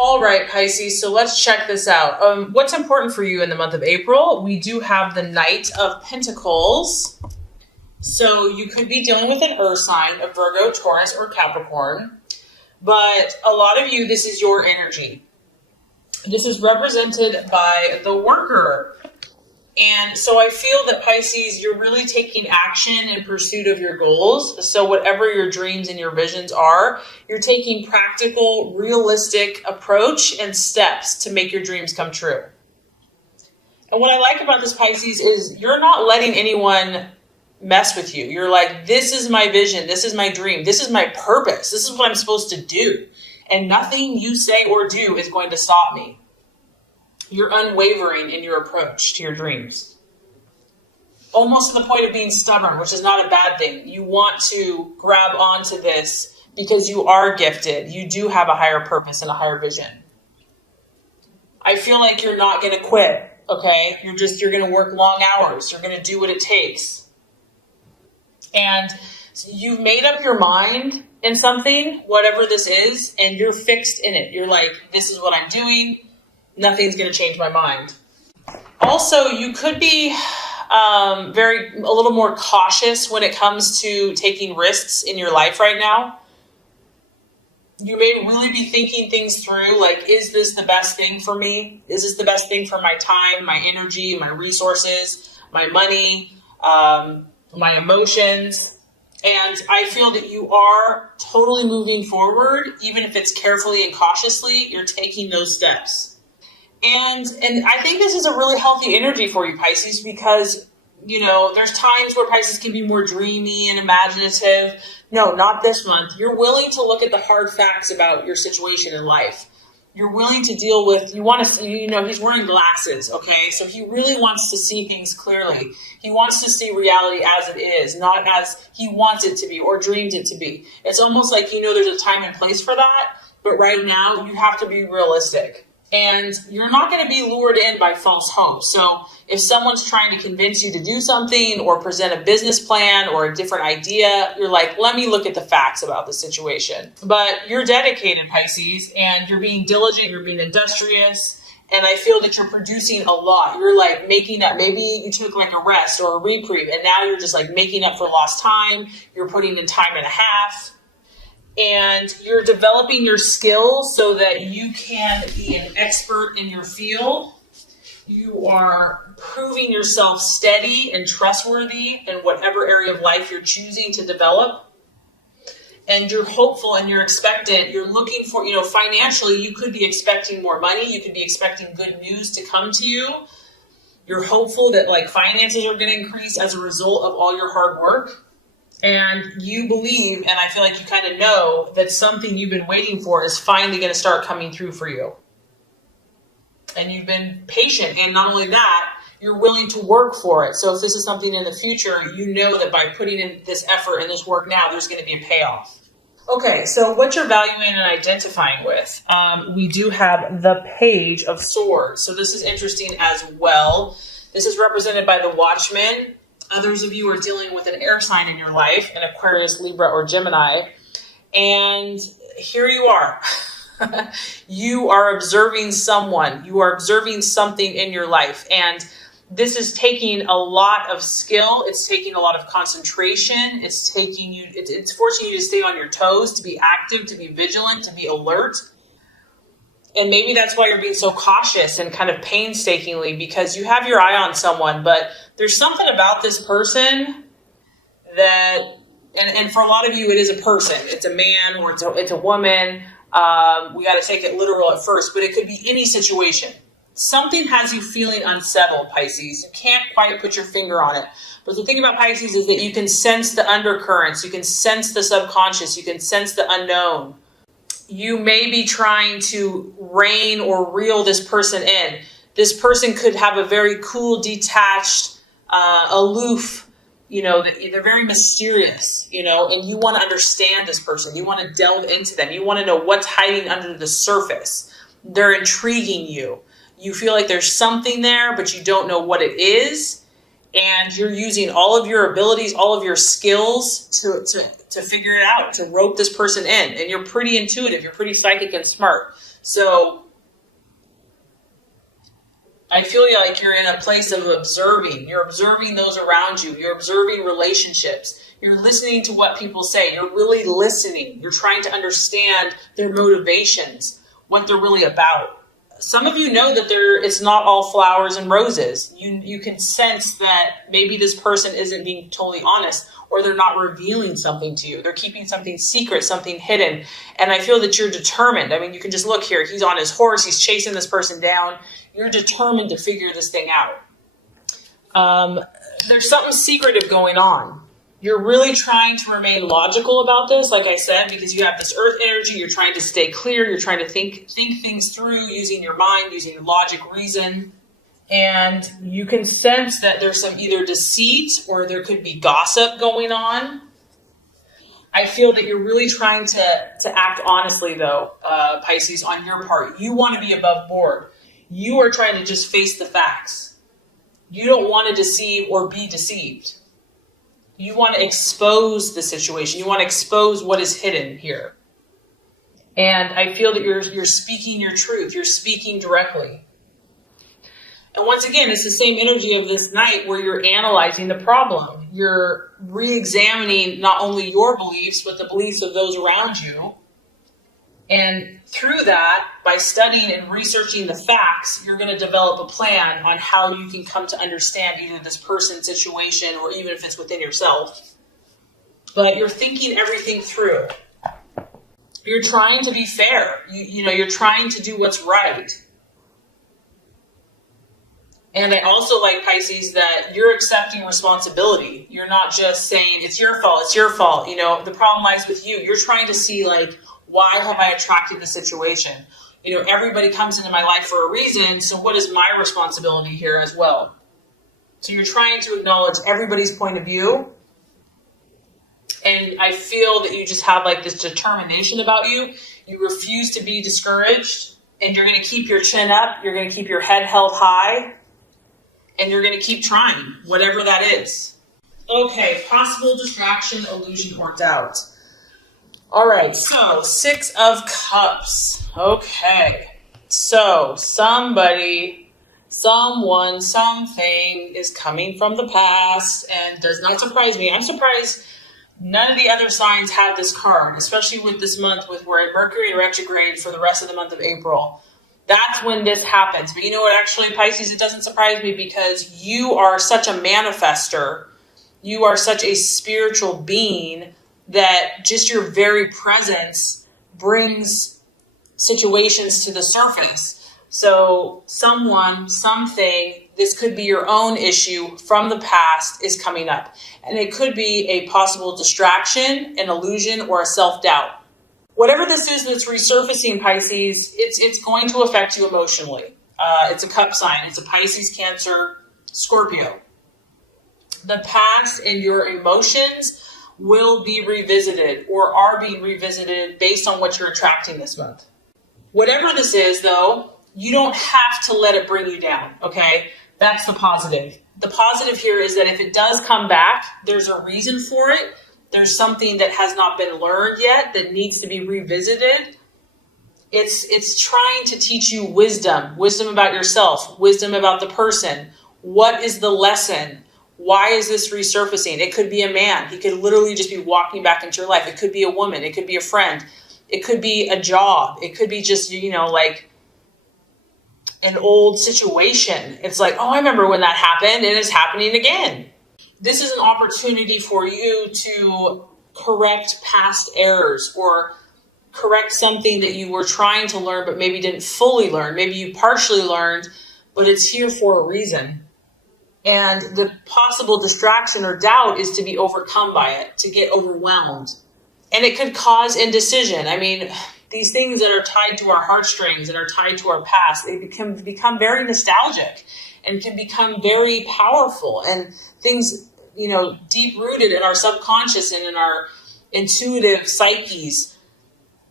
All right, Pisces, so let's check this out. What's important for you in the month of April? We do have the Knight of Pentacles. So you could be dealing with an earth sign, a Virgo, Taurus, or Capricorn. But a lot of you, this is your energy. This is represented by the worker. And so I feel that, Pisces, you're really taking action in pursuit of your goals. So whatever your dreams and your visions are, you're taking practical, realistic approach and steps to make your dreams come true. And what I like about this, Pisces, is you're not letting anyone mess with you. You're like, this is my vision. This is my dream. This is my purpose. This is what I'm supposed to do. And nothing you say or do is going to stop me. You're unwavering in your approach to your dreams. Almost to the point of being stubborn, which is not a bad thing. You want to grab onto this because you are gifted. You do have a higher purpose and a higher vision. I feel like you're not going to quit, okay? You're going to work long hours. You're going to do what it takes. And you've made up your mind in something, whatever this is, and you're fixed in it. You're like, this is what I'm doing. Nothing's going to change my mind. Also, you could be a little more cautious when it comes to taking risks in your life right now. You may really be thinking things through, like, is this the best thing for me? Is this the best thing for my time, my energy, my resources, my money, my emotions? And I feel that you are totally moving forward, even if it's carefully and cautiously, you're taking those steps. And I think this is a really healthy energy for you, Pisces, because, there's times where Pisces can be more dreamy and imaginative. No, not this month. You're willing to look at the hard facts about your situation in life. You're willing to deal with, he's wearing glasses, okay? So he really wants to see things clearly. He wants to see reality as it is, not as he wants it to be or dreams it to be. It's almost like, there's a time and place for that, but right now you have to be realistic. And you're not going to be lured in by false hope. So if someone's trying to convince you to do something or present a business plan or a different idea, you're like, let me look at the facts about the situation. But you're dedicated, Pisces, and you're being diligent, you're being industrious. And I feel that you're producing a lot. You're like making up, maybe you took like a rest or a reprieve, and now you're just like making up for lost time. You're putting in time and a half. And you're developing your skills so that you can be an expert in your field. You are proving yourself steady and trustworthy in whatever area of life you're choosing to develop. And you're hopeful and you're expectant. You're looking for, financially, you could be expecting more money. You could be expecting good news to come to you. You're hopeful that finances are going to increase as a result of all your hard work. And you believe, and I feel like you kind of know, that something you've been waiting for is finally going to start coming through for you. And you've been patient. And not only that, you're willing to work for it. So if this is something in the future, you know that by putting in this effort and this work now, there's going to be a payoff. Okay, so what you're valuing and identifying with. We do have the Page of Swords. So this is interesting as well. This is represented by the Watchman. Others of you are dealing with an air sign in your life, an Aquarius, Libra, or Gemini. And here you are. You are observing someone. You are observing something in your life. And this is taking a lot of skill. It's taking a lot of concentration. It's forcing you to stay on your toes, to be active, to be vigilant, to be alert. And maybe that's why you're being so cautious and kind of painstakingly, because you have your eye on someone, but there's something about this person that, and for a lot of you, it is a person. It's a man or it's a woman. We got to take it literal at first, but it could be any situation. Something has you feeling unsettled, Pisces. You can't quite put your finger on it. But the thing about Pisces is that you can sense the undercurrents. You can sense the subconscious. You can sense the unknown. You may be trying to rein or reel this person in. This person could have a very cool, detached, aloof, they're very mysterious, and you want to understand this person. You want to delve into them. You want to know what's hiding under the surface. They're intriguing you. You feel like there's something there, but you don't know what it is. And you're using all of your abilities, all of your skills to to figure it out, to rope this person in. And you're pretty intuitive. You're pretty psychic and smart. So I feel like you're in a place of observing. You're observing those around you. You're observing relationships. You're listening to what people say. You're really listening. You're trying to understand their motivations, what they're really about. Some of you know that it's not all flowers and roses. You can sense that maybe this person isn't being totally honest, or they're not revealing something to you. They're keeping something secret, something hidden. And I feel that you're determined. I mean, you can just look here. He's on his horse. He's chasing this person down. You're determined to figure this thing out. There's something secretive going on. You're really trying to remain logical about this, like I said, because you have this earth energy. You're trying to stay clear. You're trying to think things through using your mind, using your logic, reason. And you can sense that there's some either deceit or there could be gossip going on. I feel that you're really trying to act honestly, though, Pisces, on your part. You want to be above board. You are trying to just face the facts. You don't want to deceive or be deceived. You want to expose the situation. You want to expose what is hidden here. And I feel that you're speaking your truth. You're speaking directly. And once again, it's the same energy of this night where you're analyzing the problem. You're re-examining not only your beliefs, but the beliefs of those around you. And through that, by studying and researching the facts, you're going to develop a plan on how you can come to understand either this person's situation or even if it's within yourself. But you're thinking everything through. You're trying to be fair. You're trying to do what's right. And I also like, Pisces, that you're accepting responsibility. You're not just saying, it's your fault, it's your fault. The problem lies with you. You're trying to see, why have I attracted the situation? Everybody comes into my life for a reason, so what is my responsibility here as well? So you're trying to acknowledge everybody's point of view. And I feel that you just have this determination about you. You refuse to be discouraged, and you're going to keep your chin up. You're going to keep your head held high, and you're going to keep trying, whatever that is. Okay, possible distraction, illusion, or doubt. All right, so 6 of Cups. Okay, so somebody, someone, something is coming from the past and does not surprise me. I'm surprised none of the other signs have this card, especially with this month with we're at Mercury retrograde for the rest of the month of April. That's when this happens. But you know what, actually, Pisces, it doesn't surprise me because you are such a manifester. You are such a spiritual being that just your very presence brings situations to the surface. So someone, something, this could be your own issue from the past is coming up. And it could be a possible distraction, an illusion, or a self-doubt. Whatever this is that's resurfacing, Pisces, it's going to affect you emotionally. It's a cup sign. It's a Pisces, Cancer, Scorpio. The past and your emotions will be revisited or are being revisited based on what you're attracting this month. Whatever this is, though, you don't have to let it bring you down, okay? That's the positive. The positive here is that if it does come back, there's a reason for it. There's something that has not been learned yet that needs to be revisited. It's trying to teach you wisdom about yourself, wisdom about the person. What is the lesson? Why is this resurfacing? It could be a man. He could literally just be walking back into your life. It could be a woman. It could be a friend. It could be a job. It could be just, an old situation. It's like, oh, I remember when that happened and it's happening again. This is an opportunity for you to correct past errors or correct something that you were trying to learn but maybe didn't fully learn. Maybe you partially learned, but it's here for a reason. And the possible distraction or doubt is to be overcome by it, to get overwhelmed. And it could cause indecision. I mean, these things that are tied to our heartstrings and are tied to our past, they become very nostalgic and can become very powerful. And things, deep-rooted in our subconscious and in our intuitive psyches,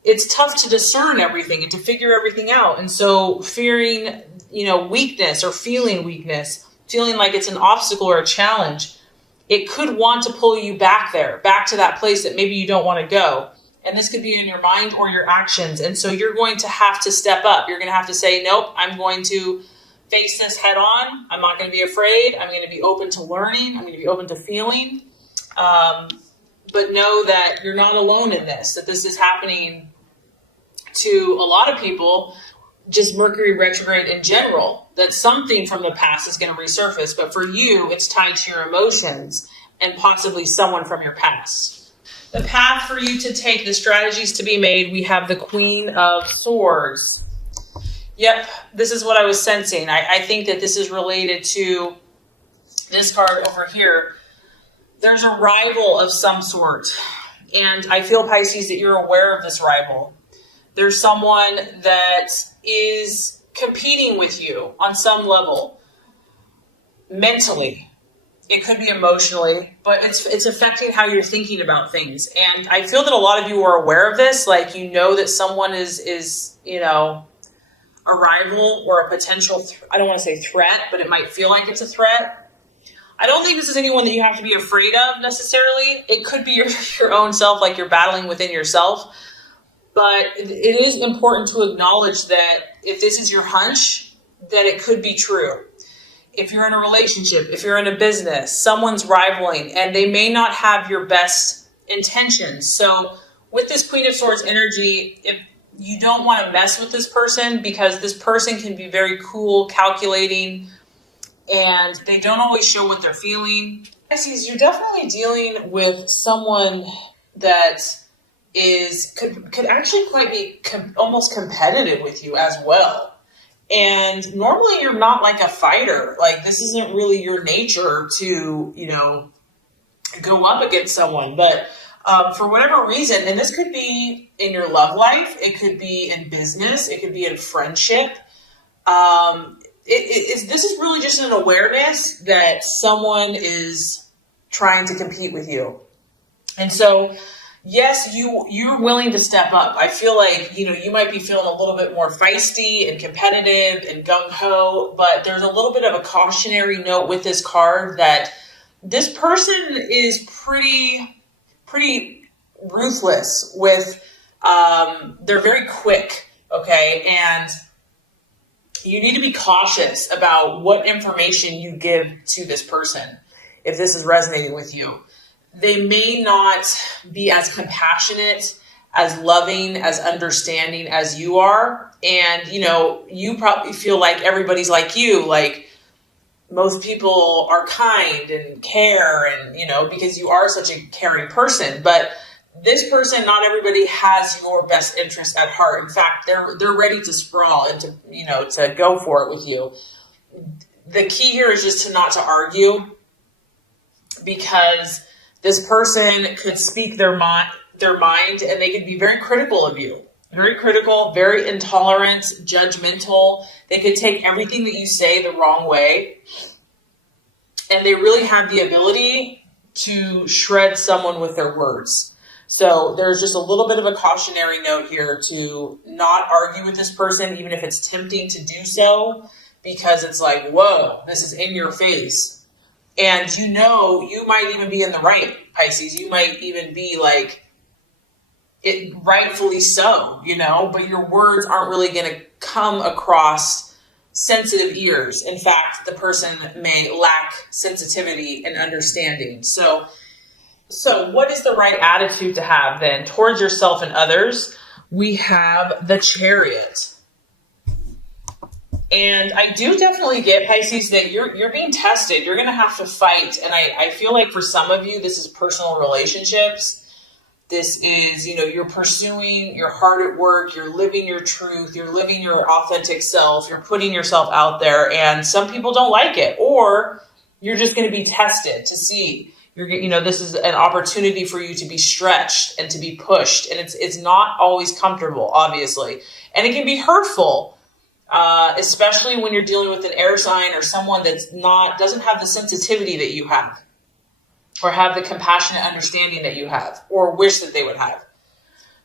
it's tough to discern everything and to figure everything out. And so fearing, weakness or feeling weakness, feeling like it's an obstacle or a challenge, it could want to pull you back there, back to that place that maybe you don't want to go. And this could be in your mind or your actions. And so you're going to have to step up. You're going to have to say, nope, I'm going to face this head on. I'm not going to be afraid. I'm going to be open to learning. I'm going to be open to feeling. But know that you're not alone in this, that this is happening to a lot of people, just Mercury retrograde in general, that something from the past is going to resurface. But for you, it's tied to your emotions and possibly someone from your past. The path for you to take, the strategies to be made, we have the Queen of Swords. Yep, this is what I was sensing. I think that this is related to this card over here. There's a rival of some sort. And I feel, Pisces, that you're aware of this rival. There's someone that is competing with you on some level. Mentally. It could be emotionally, but it's affecting how you're thinking about things. And I feel that a lot of you are aware of this. Like, you know that someone is you know, a rival or a potential, I don't want to say threat, but it might feel like it's a threat. I don't think this is anyone that you have to be afraid of necessarily. It could be your own self, like you're battling within yourself. But it is important to acknowledge that if this is your hunch, that it could be true. If you're in a relationship, if you're in a business, someone's rivaling, and they may not have your best intentions. So with this Queen of Swords energy, if you don't want to mess with this person, because this person can be very cool, calculating, and they don't always show what they're feeling. Pisces, you're definitely dealing with someone that could actually quite be almost competitive with you as well. And normally you're not like a fighter. Like, this isn't really your nature to, you know, go up against someone. But for whatever reason, and this could be in your love life, it could be in business, it could be in friendship. This is really just an awareness that someone is trying to compete with you. And so, yes, you're willing to step up. I feel like, you know, you might be feeling a little bit more feisty and competitive and gung-ho, but there's a little bit of a cautionary note with this card that this person is pretty ruthless with, they're very quick, okay? And you need to be cautious about what information you give to this person if this is resonating with you. They may not be as compassionate, as loving, as understanding as you are. And, you know, you probably feel like everybody's like you, like most people are kind and care and, you know, because you are such a caring person. But this person, not everybody has your best interest at heart. In fact, they're ready to sprawl and to, you know, to go for it with you. The key here is just not to argue, because this person could speak their mind, and they could be very critical of you. Very critical, very intolerant, judgmental. They could take everything that you say the wrong way. And they really have the ability to shred someone with their words. So there's just a little bit of a cautionary note here to not argue with this person, even if it's tempting to do so, because it's like, whoa, this is in your face. And you know, you might even be in the right, Pisces. You might even be like, it rightfully so, you know, but your words aren't really going to come across sensitive ears. In fact, the person may lack sensitivity and understanding. So what is the right attitude to have then towards yourself and others? We have the Chariot. And I do definitely get, Pisces, that you're being tested. You're going to have to fight. And I feel like for some of you, this is personal relationships. This is, you know, you're pursuing your heart at work. You're living your truth. You're living your authentic self. You're putting yourself out there. And some people don't like it. Or you're just going to be tested to see. You know, this is an opportunity for you to be stretched and to be pushed. And it's not always comfortable, obviously. And it can be hurtful, especially when you're dealing with an air sign or someone doesn't have the sensitivity that you have, or have the compassionate understanding that you have, or wish that they would have.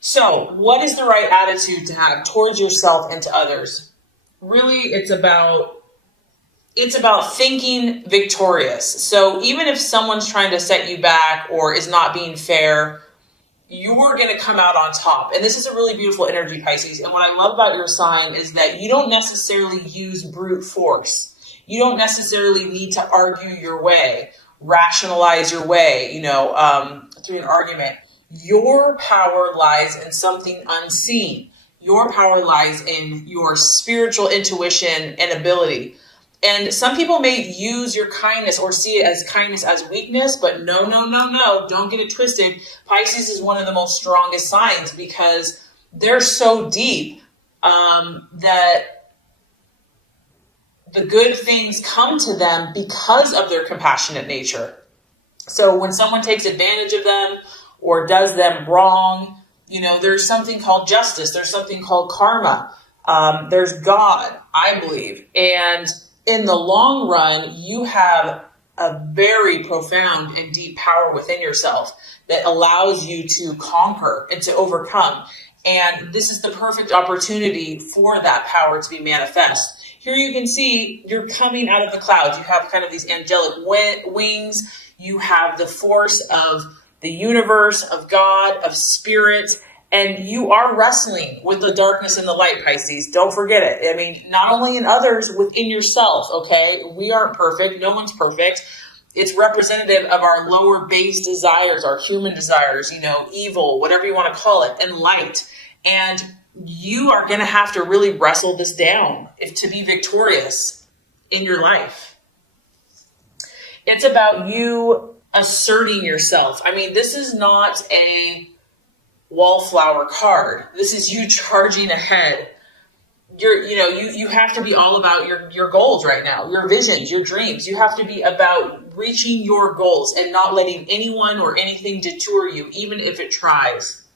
So what is the right attitude to have towards yourself and to others? Really, it's about It's about thinking victorious. So even if someone's trying to set you back or is not being fair, you're going to come out on top. And this is a really beautiful energy, Pisces. And what I love about your sign is that you don't necessarily use brute force. You don't necessarily need to argue your way, rationalize your way, through an argument. Your power lies in something unseen. Your power lies in your spiritual intuition and ability. And some people may use your kindness or see it as kindness as weakness, but no, don't get it twisted. Pisces is one of the most strongest signs because they're so deep that the good things come to them because of their compassionate nature. So when someone takes advantage of them or does them wrong, there's something called justice. There's something called karma. There's God, I believe. And in the long run, you have a very profound and deep power within yourself that allows you to conquer and to overcome. And this is the perfect opportunity for that power to be manifest. Here you can see you're coming out of the clouds. You have kind of these angelic wings. You have the force of the universe, of God, of spirit. And you are wrestling with the darkness and the light, Pisces. Don't forget it. I mean, not only in others, within yourself, okay? We aren't perfect. No one's perfect. It's representative of our lower base desires, our human desires, evil, whatever you want to call it, and light. And you are going to have to really wrestle this down to be victorious in your life. It's about you asserting yourself. I mean, this is not a wallflower card. This is you charging ahead. You have to be all about your goals right now, your visions, your dreams. You have to be about reaching your goals and not letting anyone or anything detour you, even if it tries.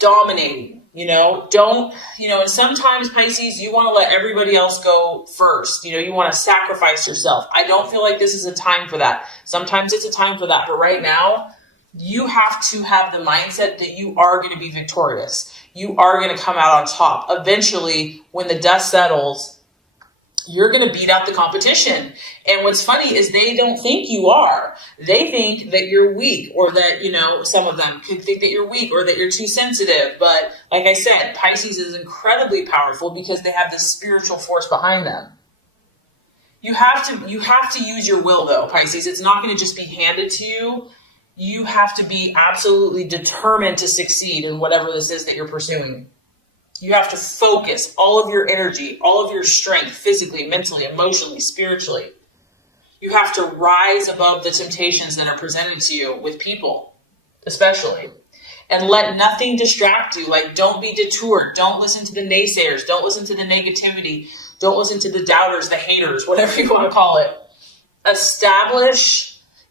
Dominating, and sometimes, Pisces, you want to let everybody else go first. You want to sacrifice yourself. I don't feel like this is a time for that. Sometimes it's a time for that, but right now, you have to have the mindset that you are going to be victorious. You are going to come out on top. Eventually, when the dust settles, you're going to beat out the competition. And what's funny is they don't think you are. They think that you're weak, or that, some of them could think that you're weak or that you're too sensitive. But like I said, Pisces is incredibly powerful because they have this spiritual force behind them. You have to use your will, though, Pisces. It's not going to just be handed to you. You have to be absolutely determined to succeed in whatever this is that you're pursuing. You have to focus all of your energy, all of your strength, physically, mentally, emotionally, spiritually. You have to rise above the temptations that are presented to you with people, especially. And let nothing distract you. Like, don't be detoured. Don't listen to the naysayers. Don't listen to the negativity. Don't listen to the doubters, the haters, whatever you want to call it.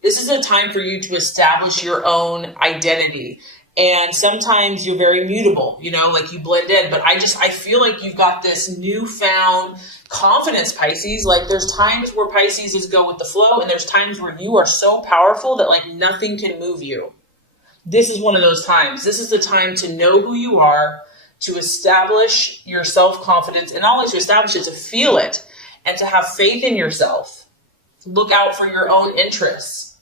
This is a time for you to establish your own identity. And sometimes you're very mutable, like you blend in. But I feel like you've got this newfound confidence, Pisces. Like, there's times where Pisces is go with the flow, and there's times where you are so powerful that like nothing can move you. This is one of those times. This is the time to know who you are, to establish your self-confidence, and not only to establish it, to feel it, and to have faith in yourself. Look out for your own interests.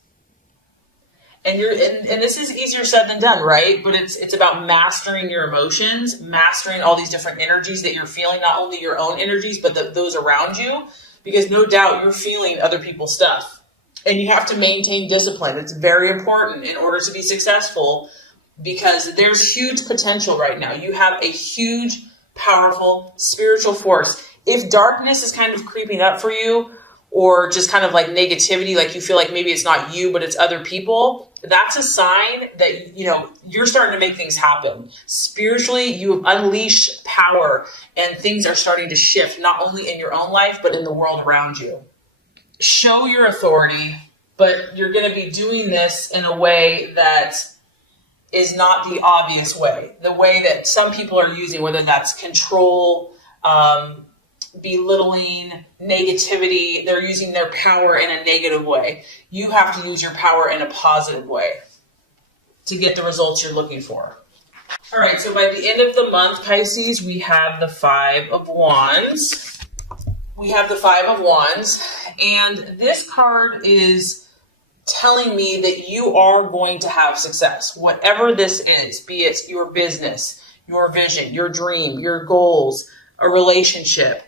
And this is easier said than done, right? But it's about mastering your emotions, mastering all these different energies that you're feeling, not only your own energies, but those around you, because no doubt you're feeling other people's stuff. And you have to maintain discipline. It's very important in order to be successful, because there's huge potential right now. You have a huge, powerful spiritual force. If darkness is kind of creeping up for you, or just kind of like negativity, like you feel like maybe it's not you, but it's other people, that's a sign that, you're starting to make things happen. Spiritually, you have unleashed power, and things are starting to shift, not only in your own life, but in the world around you. Show your authority, but you're going to be doing this in a way that is not the obvious way, the way that some people are using, whether that's control, belittling, negativity. They're using their power in a negative way. You have to use your power in a positive way to get the results you're looking for. All right, so by the end of the month, Pisces, we have the 5 of Wands. we have the Five of Wands, and this card is telling me that you are going to have success. Whatever this is, be it your business, your vision, your dream, your goals, a relationship,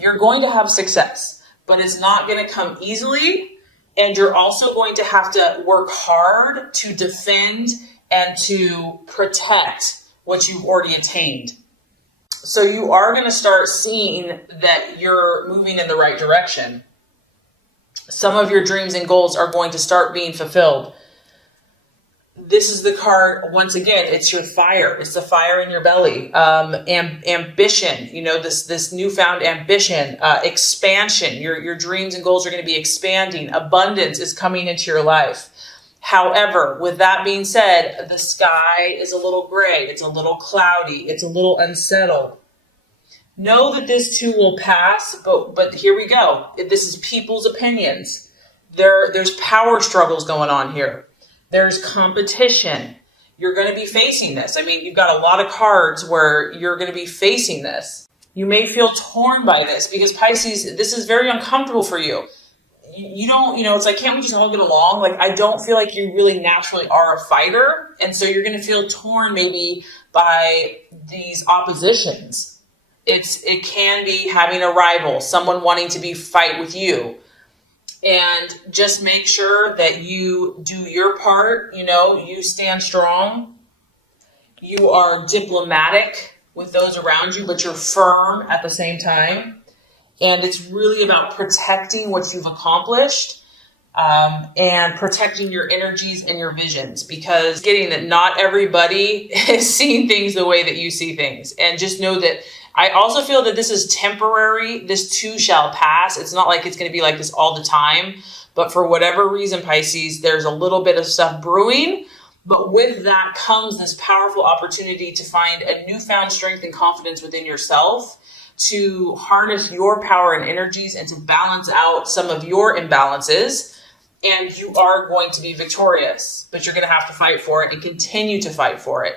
you're going to have success, but it's not going to come easily. And you're also going to have to work hard to defend and to protect what you've already attained. So you are going to start seeing that you're moving in the right direction. Some of your dreams and goals are going to start being fulfilled. This is the card, once again, it's your fire. It's the fire in your belly. Ambition, this newfound ambition, expansion. Your dreams and goals are going to be expanding. Abundance is coming into your life. However, with that being said, the sky is a little gray. It's a little cloudy. It's a little unsettled. Know that this too will pass, but here we go. This is people's opinions. There's power struggles going on here. There's competition. You're going to be facing this. I mean, you've got a lot of cards where you're going to be facing this. You may feel torn by this because Pisces, this is very uncomfortable for you. You don't, it's like, can't we just all get along? Like, I don't feel like you really naturally are a fighter. And so you're going to feel torn maybe by these oppositions. It can be having a rival, someone wanting to fight with you. And just make sure that you do your part. You stand strong. You are diplomatic with those around you, but you're firm at the same time. And it's really about protecting what you've accomplished and protecting your energies and your visions, because getting that not everybody is seeing things the way that you see things. And just know that I also feel that this is temporary. This too shall pass. It's not like it's going to be like this all the time. But for whatever reason, Pisces, there's a little bit of stuff brewing. But with that comes this powerful opportunity to find a newfound strength and confidence within yourself, to harness your power and energies and to balance out some of your imbalances. And you are going to be victorious, but you're going to have to fight for it and continue to fight for it.